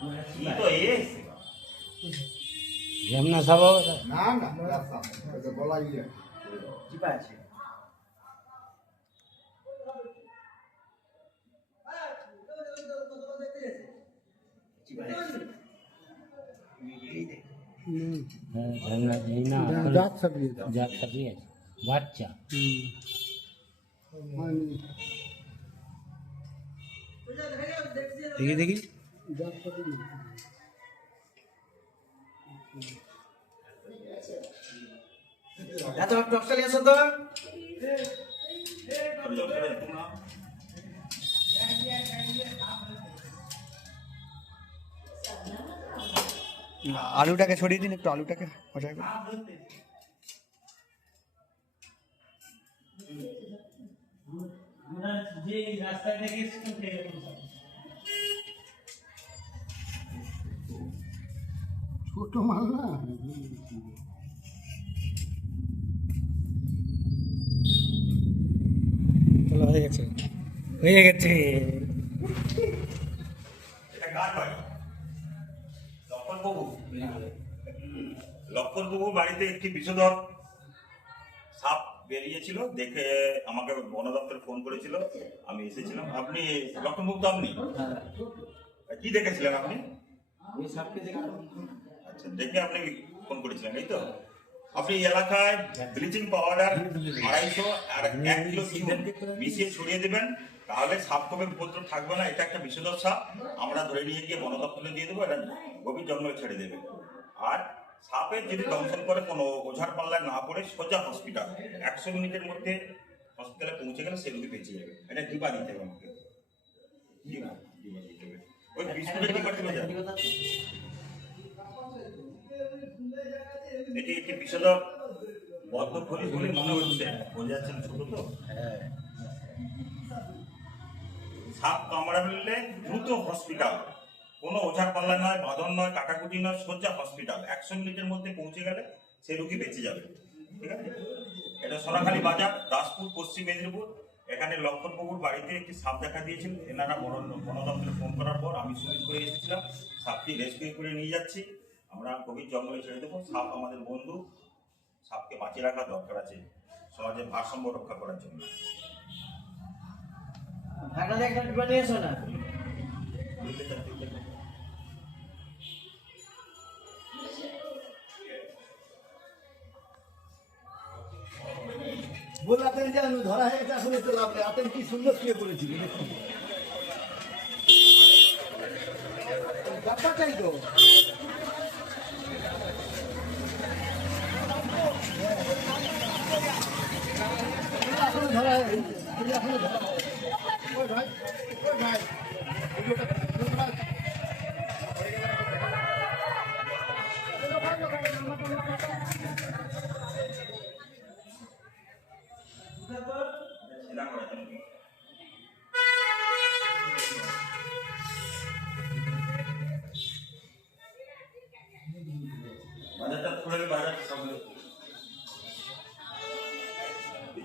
तो ये যেমনা সব হবে না না রাস্তা এটা বলা ইয়ে চিপা আছে চিপা আছে হ্যাঁ ঝামেলা এই না জাত সবই যা সবই আছে বাচ্চা দেখি দেখি জাত সবই এত টকসালি আছে তো আলুটাকে সরিয়ে দিন একটু আলুটাকে মজা করে যে রাস্তা থেকে ছোট মাল না চলো হয়ে গেছে হয়ে গেছে এটা কার বাড়ি লক্ষণবাবুর বাড়িতে একটি বিষধর সাপ বেরিয়েছিল দেখে আমাকে বন দপ্তরে ফোন করেছিল আমি এসেছিলাম আপনি লক্ষণবাবু তো আপনি কি দেখেছিলেন আপনি আচ্ছা দেখে আপনি ফোন করেছিলেন এই তো আপনি এই এলাকায় ব্লিচিং পাউডার 250 আর 1 কিলো মিশিয়ে ছড়িয়ে দেবেন তাহলে সাপ কবের উপদ্রব থাকবে না এটা একটা বিষধর সাপ আমরা ধরে নিয়ে গিয়ে বন দপ্তরে দিয়ে দেবো এটা গভীর জঙ্গলে ছেড়ে দেবে আর সাপের যদি দংশন করে কোনো ওঝার পাল্লায় না পড়ে সোজা হসপিটাল 100 মিনিটের মধ্যে হসপিটালে পৌঁছে গেলে সে রোগী বেঁচে যাবে এটা ডিবা দিতে হবে আমাকে ডিবা দিতে হবে ওই বিস্কুটের ডিবা দিতে হবে এটি একটি বিষধর বদ্ধখলি বলে মনে হচ্ছে বোঝা যাচ্ছে না ছোট তো সাপ কামড়ালে দ্রুত হসপিটাল কোনো ওঝার পাল্লা নয় বাঁধন নয় কাটাকুটি নয় সোজা হসপিটাল 100 মিনিটের মধ্যে পৌঁছে গেলে সেই রোগী বেঁচে যাবে ঠিক আছে এটা সোনাখালী বাজার দাসপুর পশ্চিম মেদিনীপুর এখানে লক্ষণবাবুর বাড়িতে একটি সাপ দেখা দিয়েছিল এনারা বন দপ্তরে ফোন করার পর আমি সুইচ করে এসেছিলাম সাপটি রেস্কিউ করে নিয়ে যাচ্ছি আমরা গভীর জঙ্গলে ছেড়ে দেবো সাপ আমাদের বন্ধু সাপকে বাঁচিয়ে রাখা দরকার আছে সমাজের ভারসাম্য রক্ষা করার জন্য বললাতেন যে আমি ধরা হয়ে গেছে আসলে তো লাভ নেই আতেন কি সুন্দর শুয়ে করেছিল ব্যাপার চাই তো আসলে ধরা হয়ে গেছে আসলে ধরা ওই ভাই ওই ভাই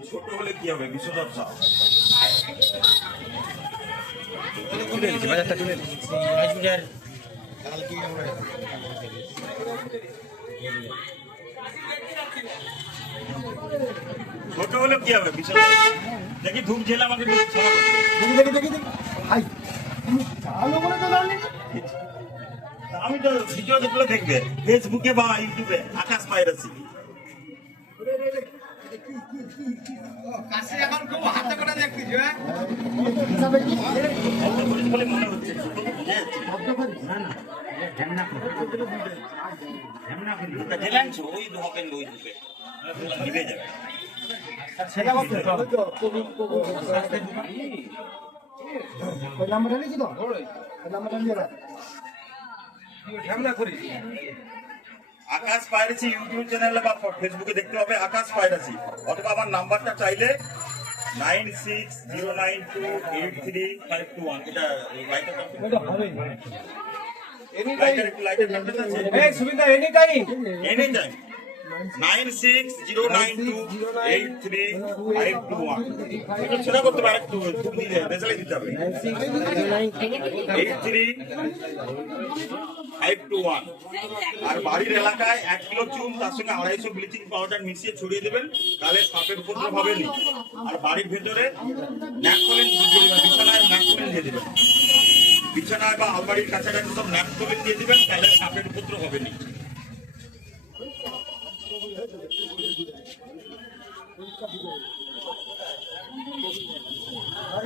ছোট হলে কি হবে বিষধর সাপ তুলে নিচ্ছি বাজারটা তুলে নিচ্ছি রাজবাজার ছোট হলে কি হবে বিষধর দেখি ধূপ ঝেলে আমাকে দেখি ভাই আলো করে তো জানি আমি তো ভিডিও দেখলে দেখবে ফেসবুকে বা ইউটিউবে আকাশ পাইরেছি কাশি এখন খুব হাতে করে দেখতেছি হ্যাঁ বলে মনে হচ্ছে ঢেলাংছো ওই হবেন ওই ধূপে নিভে যাবে নাম্বারটা নিয়েছি তো নাম্বারটা নিয়ে রাখ ঝামেলা করিস আকাশ পাইরেছি ইউটিউব চ্যানেলে বা ফেসবুকে দেখতে হবে আকাশ পাইরেছি অথবা আমার নাম্বারটা চাইলে 9609283521 এটা লাইটার সুবিধা এনি টাইম এনি টাইম 9609283521 একটু ছেড়া করতে পারে, একটু তুমি রেজাল্ট দিতে হবে। 83521 আর বাড়ির এলাকায় 1 কিলো চুন তার সঙ্গে 250 ব্লিচিং পাউডার মিশিয়ে ছড়িয়ে দেবেন, তাহলে সাপের উপদ্রব হবে না। আর বাড়ির ভেতরে ন্যাপথলিন দিয়ে দেবেন, বিছানায় ন্যাপথলিন দিয়ে দেবেন, বিছানায় বা আলমারির কাছাকাছি সব ন্যাপথলিন দিয়ে দিবেন, তাহলে সাপের উপদ্রব হবে না। আর